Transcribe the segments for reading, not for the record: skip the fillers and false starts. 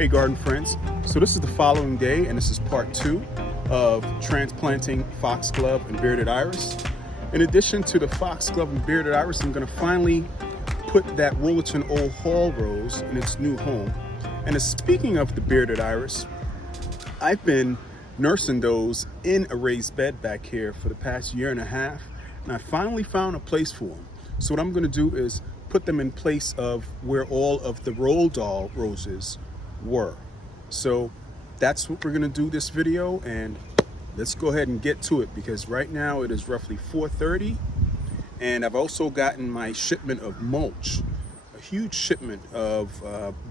Hey garden friends, so this is the following day and this is part 2 of transplanting foxglove and bearded iris. In addition to the foxglove and bearded iris, I'm going to finally put that Rollerton Old Hall Rose in its new home. And speaking of the bearded iris, I've been nursing those in a raised bed back here for the past year and a half, and I finally found a place for them. So what I'm going to do is put them in place of where all of the roll doll roses were. So that's what we're going to do this video, and let's go ahead and get to it because right now it is roughly 4:30, and I've also gotten my shipment of mulch, a huge shipment of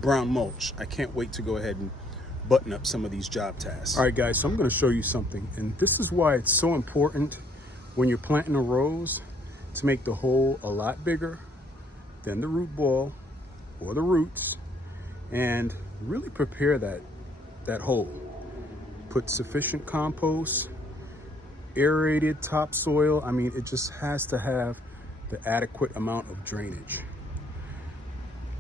brown mulch. I can't wait to go ahead and button up some of these job tasks. All right guys, so I'm going to show you something, and this is why it's so important when you're planting a rose to make the hole a lot bigger than the root ball or the roots, and really prepare that hole. Put sufficient compost, aerated topsoil. I mean, it just has to have the adequate amount of drainage.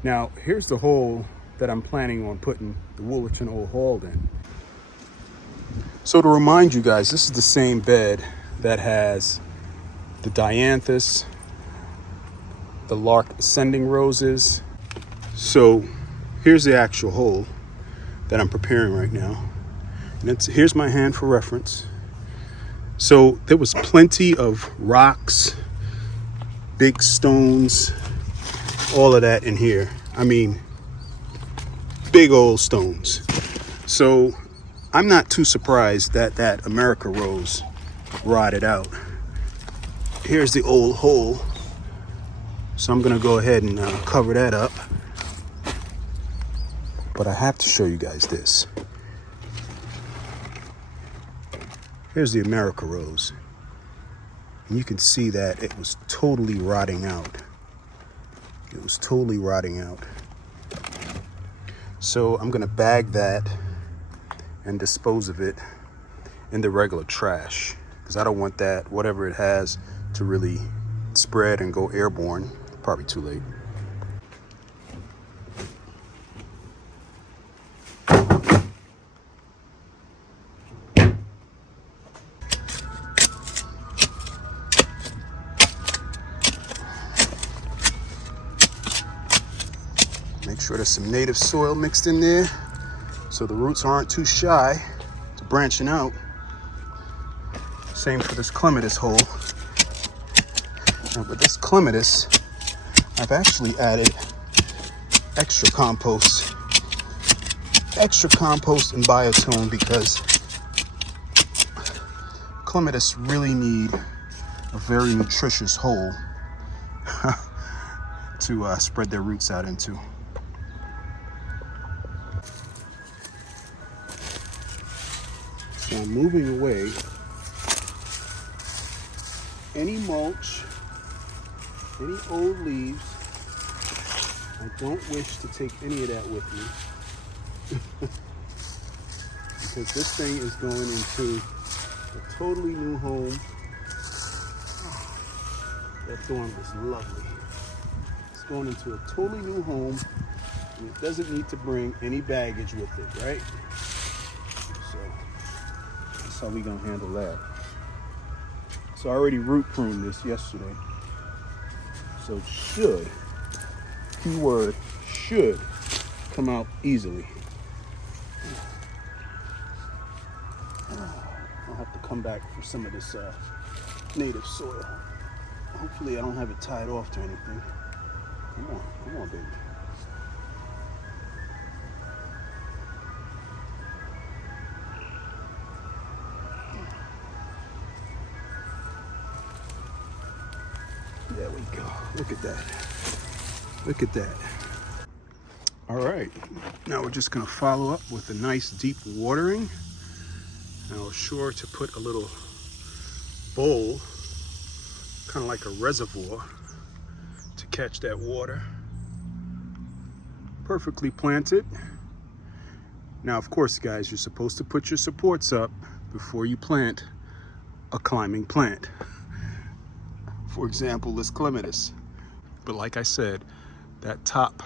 Now, here's the hole that I'm planning on putting the Rollerton Old Hall in. So to remind you guys, this is the same bed that has the dianthus, the lark ascending roses. So here's the actual hole that I'm preparing right now. And here's my hand for reference. So there was plenty of rocks, big stones, all of that in here. I mean, big old stones. So I'm not too surprised that that America rose rotted out. Here's the old hole. So I'm gonna go ahead and cover that up. But I have to show you guys this. Here's the America rose. And you can see that it was totally rotting out. It was totally rotting out. So I'm gonna bag that and dispose of it in the regular trash, because I don't want that, whatever it has, to really spread and go airborne. Probably too late. Make sure there's some native soil mixed in there so the roots aren't too shy to branching out. Same for this clematis hole. Now with this clematis, I've actually added extra compost and biotone, because clematis really need a very nutritious hole to spread their roots out into. So I'm moving away any mulch, any old leaves. I don't wish to take any of that with me because this thing is going into a totally new home. That thorn was lovely. It's going into a totally new home, and it doesn't need to bring any baggage with it, right? So that's how we gonna handle that. So I already root pruned this yesterday. So it should, keyword, should come out easily. I'll have to come back for some of this native soil. Hopefully I don't have it tied off to anything. Come on, baby. There we go. Look at that. Look at that. All right. Now we're just going to follow up with a nice deep watering. And I was sure to put a little bowl, kind of like a reservoir, to catch that water. Perfectly planted. Now, of course, guys, you're supposed to put your supports up before you plant a climbing plant. For example, this clematis. But like I said, that top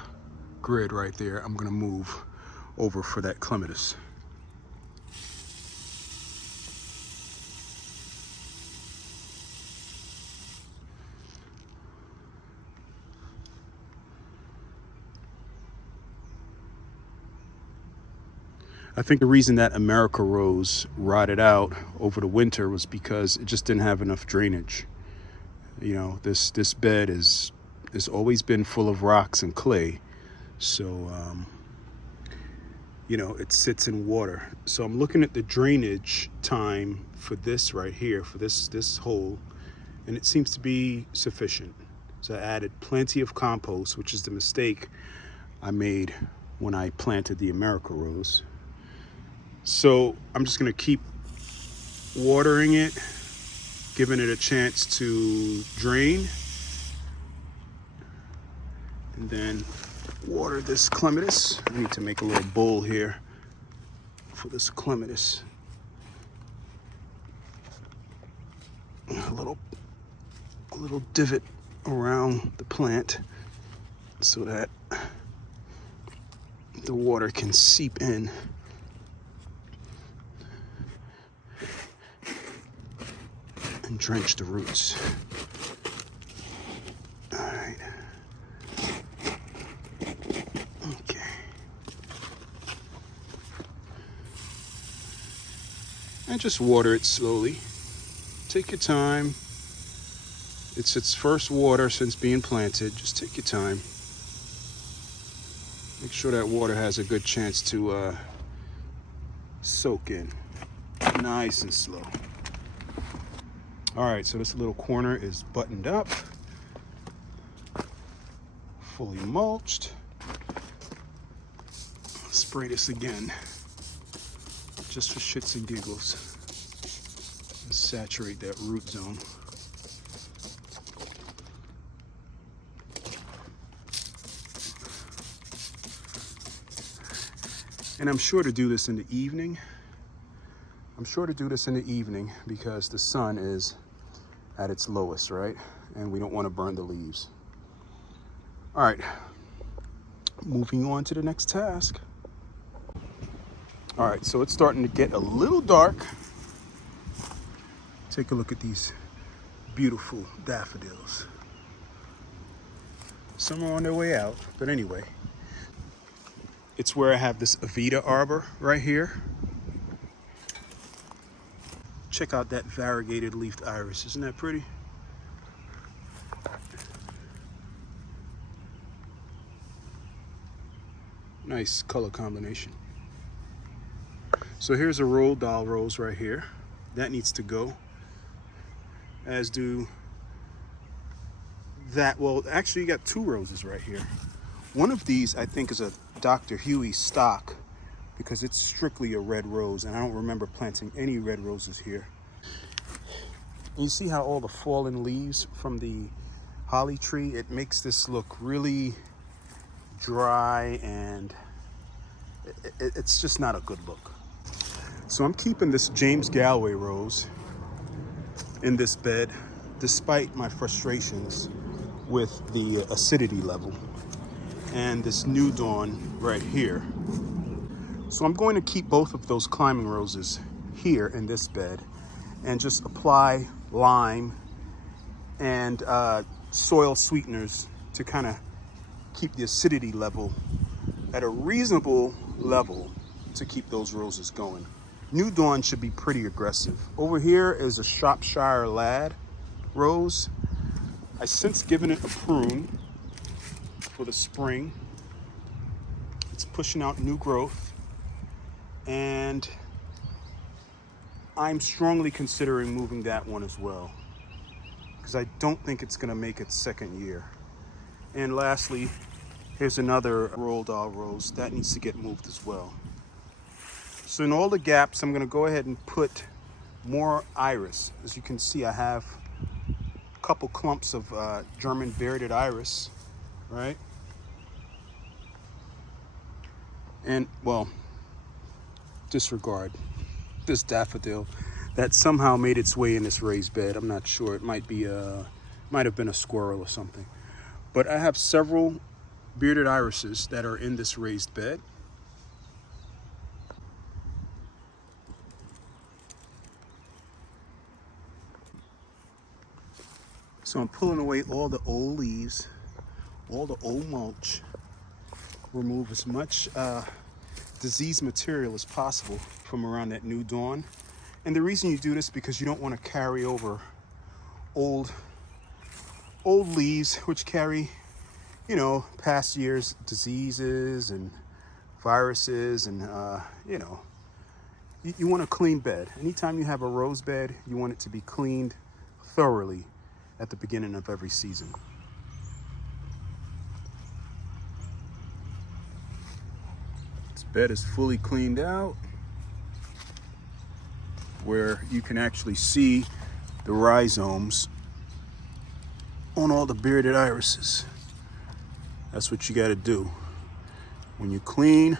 grid right there, I'm gonna move over for that clematis. I think the reason that America Rose rotted out over the winter was because it just didn't have enough drainage. You know, this bed has always been full of rocks and clay, so you know, it sits in water. So I'm looking at the drainage time for this right here, for this hole, and it seems to be sufficient. So I added plenty of compost, which is the mistake I made when I planted the America Rose. So I'm just gonna keep watering it, giving it a chance to drain, and then water this clematis. I need to make a little bowl here for this clematis. A little divot around the plant so that the water can seep in. And drench the roots. All right. Okay. And just water it slowly. Take your time. It's its first water since being planted. Just take your time. Make sure that water has a good chance to soak in. Nice and slow. All right, so this little corner is buttoned up, fully mulched. Spray this again, just for shits and giggles, and saturate that root zone. And I'm sure to do this in the evening. Because the sun is at its lowest, right? And we don't want to burn the leaves. All right, moving on to the next task. All right, so it's starting to get a little dark. Take a look at these beautiful daffodils. Some are on their way out, but anyway. It's where I have this Avita arbor right here. Check out that variegated leafed iris. Isn't that pretty? Nice color combination. So here's a rolled doll rose right here. That needs to go. As do that. Well, actually you got two roses right here. One of these I think is a Dr. Huey stock, because it's strictly a red rose, and I don't remember planting any red roses here. You see how all the fallen leaves from the holly tree, it makes this look really dry, and it's just not a good look. So I'm keeping this James Galway rose in this bed, despite my frustrations with the acidity level, and this New Dawn right here. So I'm going to keep both of those climbing roses here in this bed and just apply lime and soil sweeteners to kind of keep the acidity level at a reasonable level to keep those roses going. New Dawn should be pretty aggressive. Over here is a Shropshire Lad rose. I since given it a prune for the spring. It's pushing out new growth, and I'm strongly considering moving that one as well, because I don't think it's gonna make its second year. And lastly, here's another rolled doll rose that needs to get moved as well. So in all the gaps, I'm gonna go ahead and put more iris. As you can see, I have a couple clumps of German bearded iris, right? And well, disregard this daffodil that somehow made its way in this raised bed. I'm not sure. It might have been a squirrel or something. But I have several bearded irises that are in this raised bed. So I'm pulling away all the old leaves, all the old mulch, remove as much disease material as possible from around that new dawn. And the reason you do this because you don't want to carry over old leaves, which carry, you know, past years' diseases and viruses, and you know, you want a clean bed. Anytime you have a rose bed, you want it to be cleaned thoroughly at the beginning of every season. This bed is fully cleaned out, where you can actually see the rhizomes on all the bearded irises. That's what you got to do. When you clean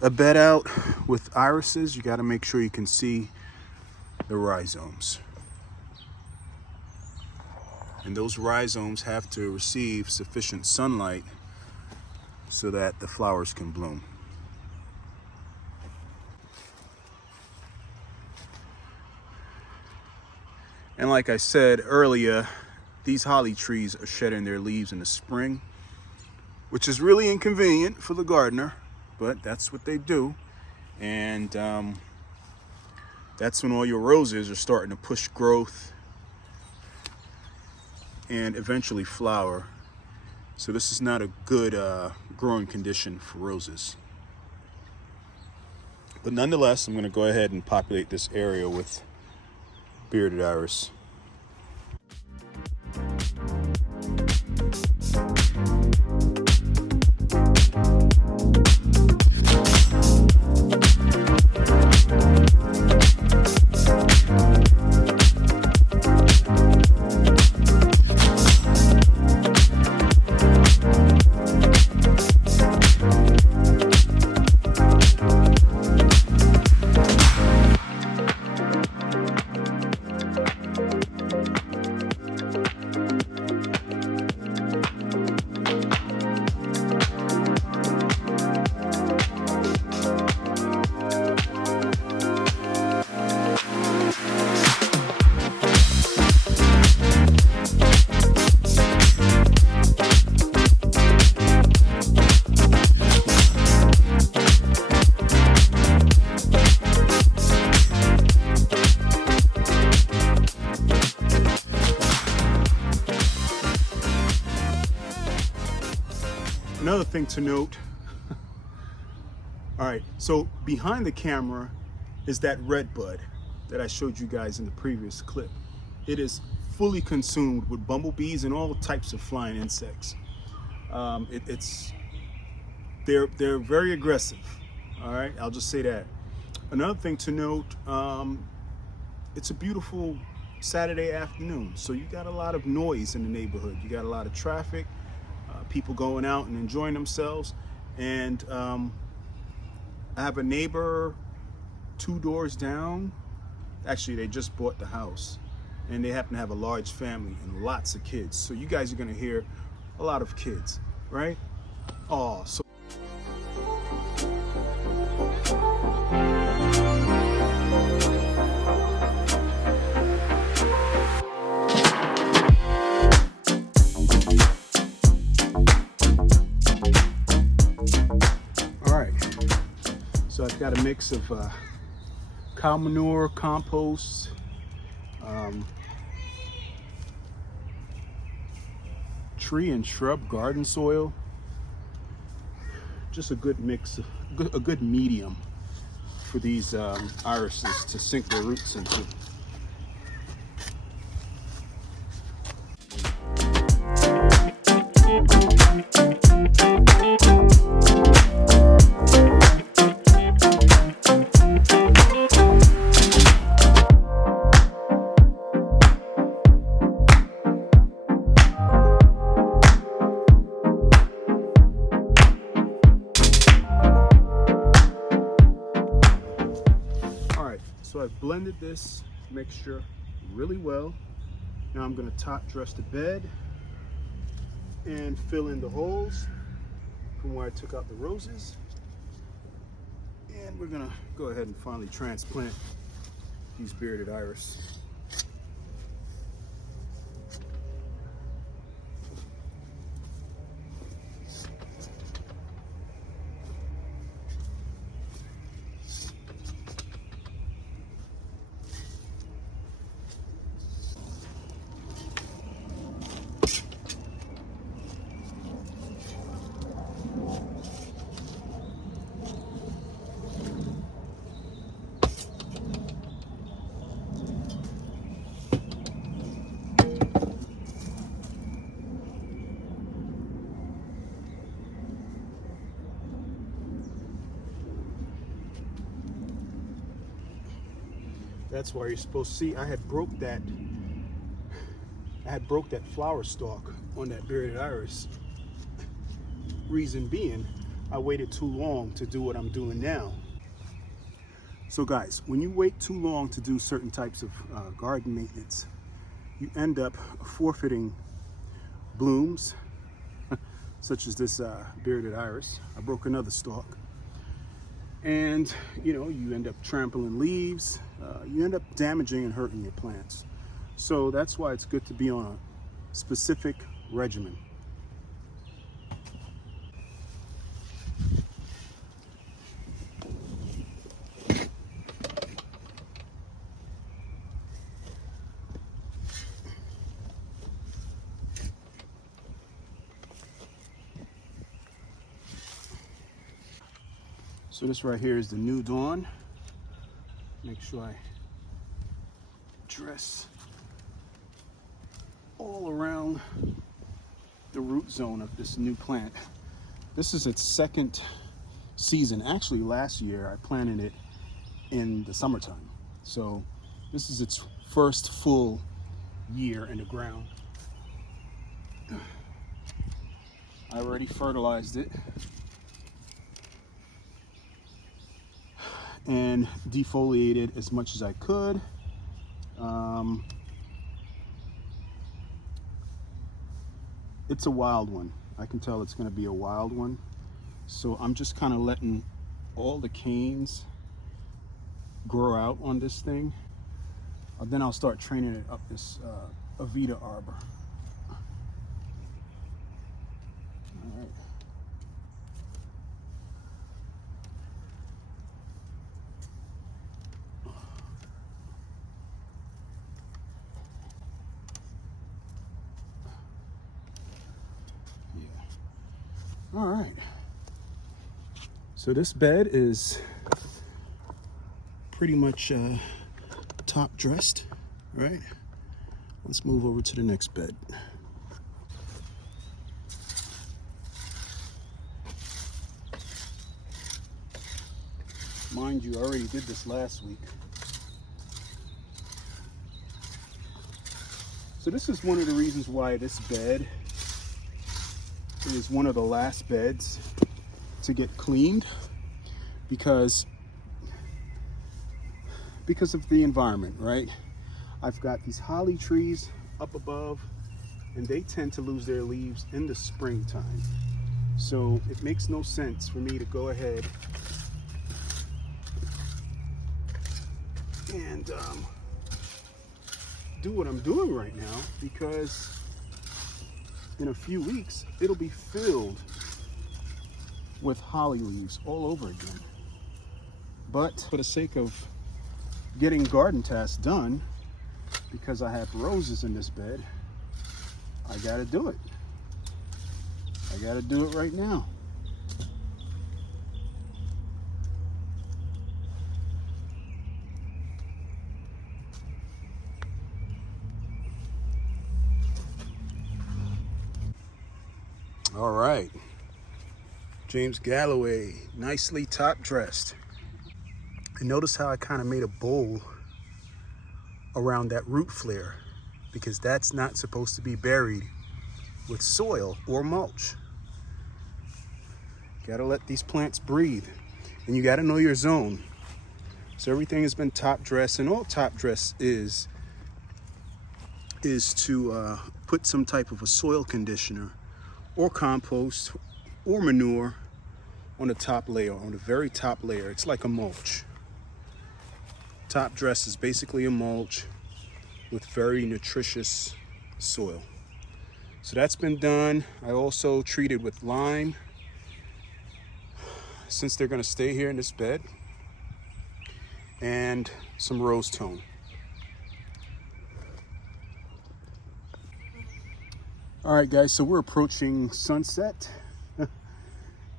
a bed out with irises, you got to make sure you can see the rhizomes. And those rhizomes have to receive sufficient sunlight so that the flowers can bloom. And like I said earlier, these holly trees are shedding their leaves in the spring, which is really inconvenient for the gardener, but that's what they do. And that's when all your roses are starting to push growth and eventually flower. So this is not a good growing condition for roses. But nonetheless, I'm going to go ahead and populate this area with bearded iris. Another thing to note, all right, so behind the camera is that red bud that I showed you guys in the previous clip. It is fully consumed with bumblebees and all types of flying insects. They're very aggressive. All right, I'll just say that. Another thing to note, it's a beautiful Saturday afternoon, so you got a lot of noise in the neighborhood. You got a lot of traffic. People going out and enjoying themselves, and I have a neighbor 2 doors down. Actually, they just bought the house, and they happen to have a large family and lots of kids. So you guys are going to hear a lot of kids, right? Oh, so. So I've got a mix of cow manure, compost, tree and shrub garden soil. Just a good mix, a good medium for these irises to sink their roots into. So I've blended this mixture really well. Now I'm going to top dress the bed and fill in the holes from where I took out the roses. And we're going to go ahead and finally transplant these bearded iris. That's why you're supposed to see. I had broke that flower stalk on that bearded iris. Reason being, I waited too long to do what I'm doing now. So guys, when you wait too long to do certain types of garden maintenance, you end up forfeiting blooms, such as this bearded iris. I broke another stalk. And you end up trampling leaves, you end up damaging and hurting your plants. So that's why it's good to be on a specific regimen. So this right here is the new dawn. Make sure I dress all around the root zone of this new plant. This is its second season. Actually, last year I planted it in the summertime. So this is its first full year in the ground. I already fertilized it and defoliated as much as I could. It's a wild one. I can tell it's going to be a wild one. So I'm just kind of letting all the canes grow out on this thing. Then I'll start training it up this Avita arbor. All right. All right, so this bed is pretty much top dressed, right? Let's move over to the next bed. Mind you, I already did this last week. So this is one of the reasons why this bed is one of the last beds to get cleaned, because of the environment, right? I've got these holly trees up above, and they tend to lose their leaves in the springtime. So it makes no sense for me to go ahead and do what I'm doing right now, because in a few weeks it'll be filled with holly leaves all over again. But for the sake of getting garden tasks done, because I have roses in this bed, I gotta do it. I gotta do it right now. All right, James Galloway, nicely top dressed. And notice how I kind of made a bowl around that root flare, because that's not supposed to be buried with soil or mulch. You gotta let these plants breathe, and you gotta know your zone. So everything has been top dressed, and all top dress is to put some type of a soil conditioner or compost or manure on the top layer, on the very top layer. It's like a mulch. Top dress is basically a mulch with very nutritious soil. So that's been done. I also treated with lime, since they're going to stay here in this bed, and some rose tone. All right, guys, so we're approaching sunset.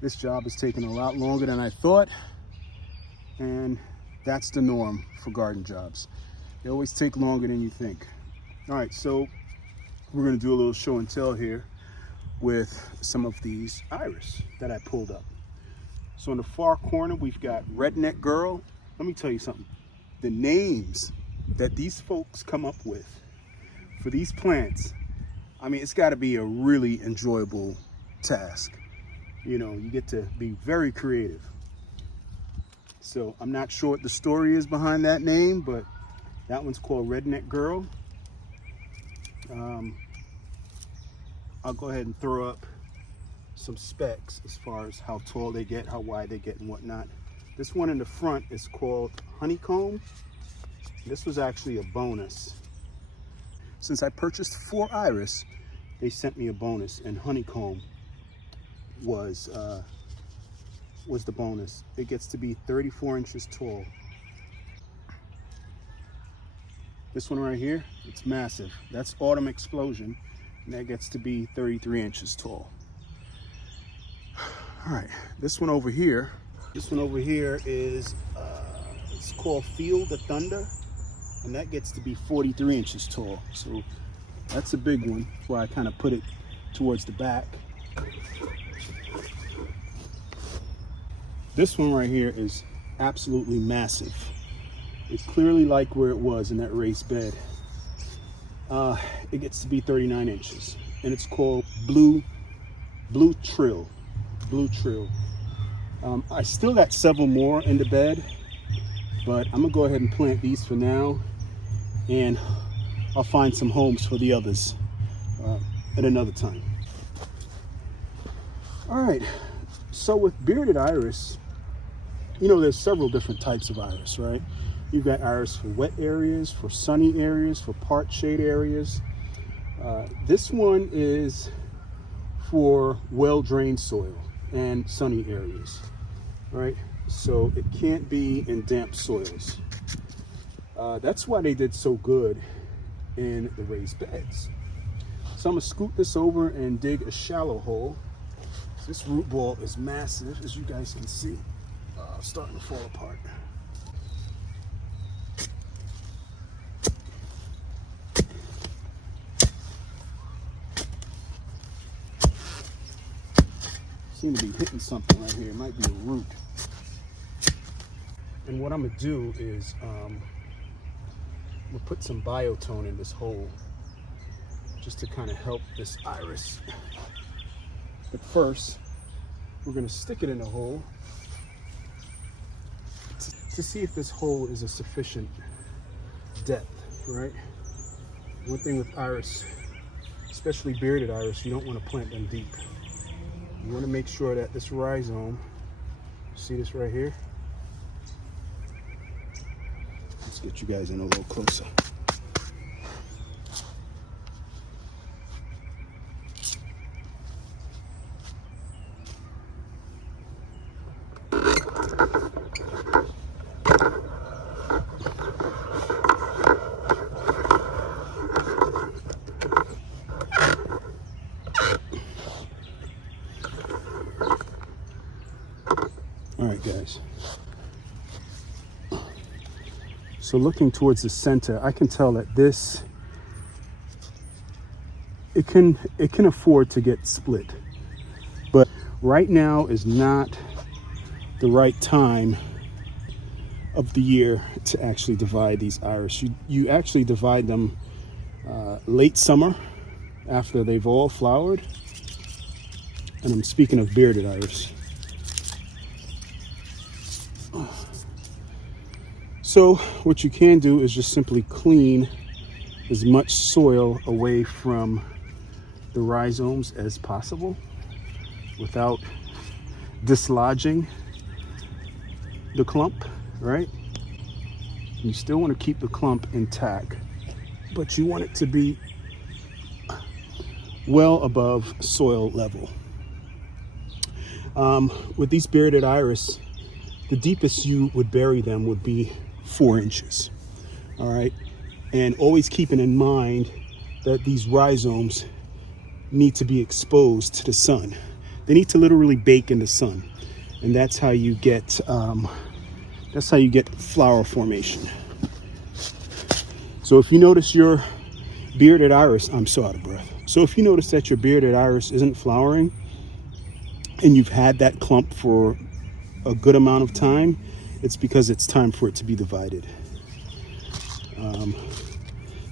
This job is taking a lot longer than I thought, and that's the norm for garden jobs. They always take longer than you think. All right, so we're gonna do a little show and tell here with some of these iris that I pulled up. So in the far corner, we've got Redneck Girl. Let me tell you something. The names that these folks come up with for these plants, I mean, it's got to be a really enjoyable task. You know, you get to be very creative. So I'm not sure what the story is behind that name, but that one's called Redneck Girl. I'll go ahead and throw up some specs as far as how tall they get, how wide they get, and whatnot. This one in the front is called Honeycomb. This was actually a bonus. Since I purchased 4 iris, they sent me a bonus, and Honeycomb was the bonus. It gets to be 34 inches tall. This one right here, it's massive. That's Autumn Explosion, and that gets to be 33 inches tall. All right, this one over here is it's called Feel the Thunder, and that gets to be 43 inches tall. So that's a big one. That's why I kind of put it towards the back. This one right here is absolutely massive. It's clearly like where it was in that raised bed. It gets to be 39 inches, and it's called Blue Trill. I still got several more in the bed, but I'm gonna go ahead and plant these for now, and I'll find some homes for the others at another time. All right, so with bearded iris, you know, there's several different types of iris, right? You've got iris for wet areas, for sunny areas, for part shade areas. This one is for well-drained soil and sunny areas, right? So it can't be in damp soils. That's why they did so good in the raised beds. So I'm gonna scoot this over and dig a shallow hole. This root ball is massive, as you guys can see. Starting to fall apart. Seem to be hitting something right here. It might be a root. And what I'm gonna do is I'm gonna put some biotone in this hole just to kind of help this iris. But first, we're gonna stick it in the hole to see if this hole is a sufficient depth, right? One thing with iris, especially bearded iris, you don't want to plant them deep. You want to make sure that this rhizome, see this right here? Let's get you guys in a little closer. All right, guys. So looking towards the center, I can tell that this, it can afford to get split. But right now is not the right time of the year to actually divide these iris. You actually divide them late summer after they've all flowered. And I'm speaking of bearded iris. So what you can do is just simply clean as much soil away from the rhizomes as possible without dislodging the clump, right? You still want to keep the clump intact, but you want it to be well above soil level. With these bearded iris, the deepest you would bury them would be 4 inches. All right, and always keeping in mind that these rhizomes need to be exposed to the sun. They need to literally bake in the sun, and that's how you get flower formation. So if you notice your bearded iris, I'm so out of breath. So if you notice that your bearded iris isn't flowering and you've had that clump for a good amount of time, it's because it's time for it to be divided.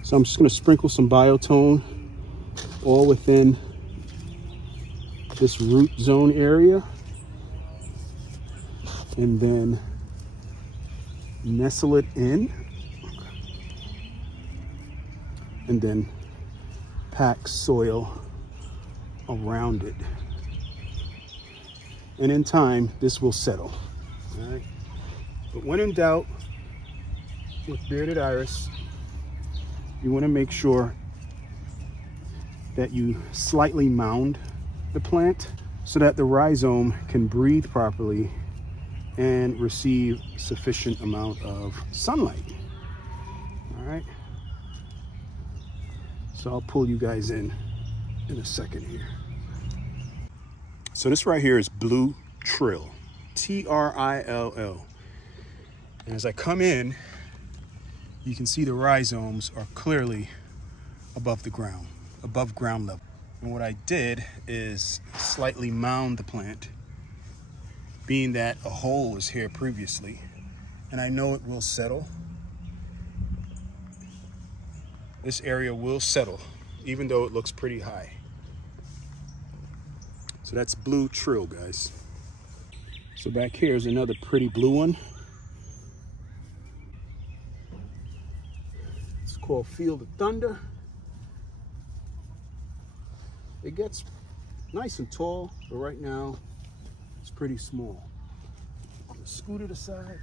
So I'm just going to sprinkle some biotone all within this root zone area, and then nestle it in, and then pack soil around it. And in time, this will settle. All right. But when in doubt with bearded iris, you want to make sure that you slightly mound the plant so that the rhizome can breathe properly and receive sufficient amount of sunlight. All right. So I'll pull you guys in a second here. So this right here is blue trill, T-R-I-L-L. And as I come in, you can see the rhizomes are clearly above the ground, above ground level. And what I did is slightly mound the plant, being that a hole was here previously, and I know it will settle. This area will settle, even though it looks pretty high. So that's blue trill, guys. So back here is another pretty blue one. It's called Field of Thunder. It gets nice and tall, but right now it's pretty small. Scoot it aside.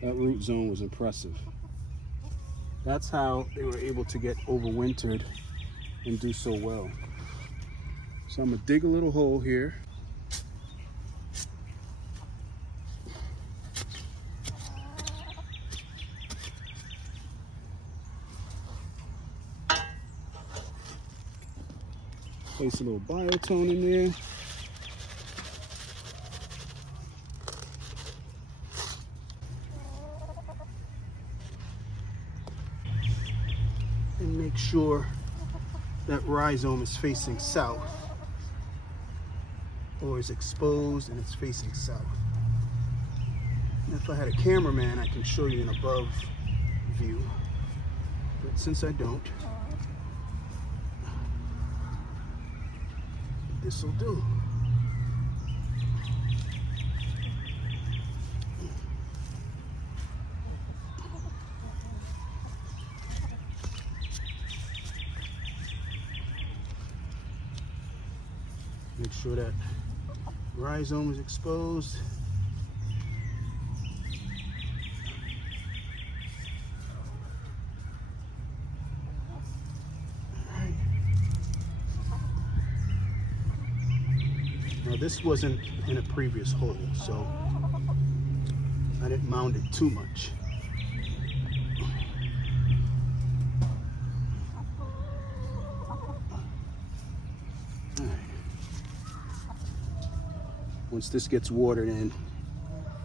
That root zone was impressive. That's how they were able to get overwintered and do so well. So I'm gonna dig a little hole here. Place a little biotone in there. And make sure that rhizome is facing south, or is exposed and it's facing south. And if I had a cameraman, I can show you an above view, but since I don't, this will do. Make sure that rhizome is exposed. All right. Now this wasn't in a previous hole, so I didn't mound it too much. Once this gets watered in,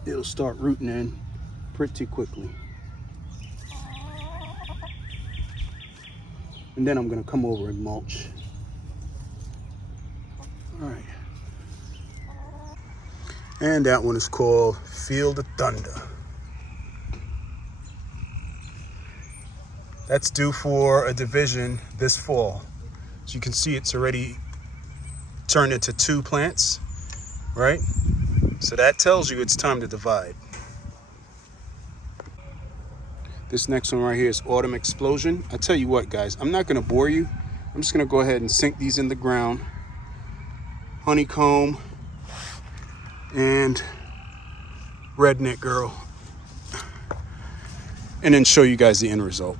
it'll start rooting in pretty quickly. And then I'm gonna come over and mulch. All right. And that one is called Field of Thunder. That's due for a division this fall. As you can see, it's already turned into 2 plants. Right? So that tells you it's time to divide. This next one right here is Autumn Explosion. I tell you what, guys, I'm not going to bore you. I'm just going to go ahead and sink these in the ground. Honeycomb and Redneck Girl. And then show you guys the end result.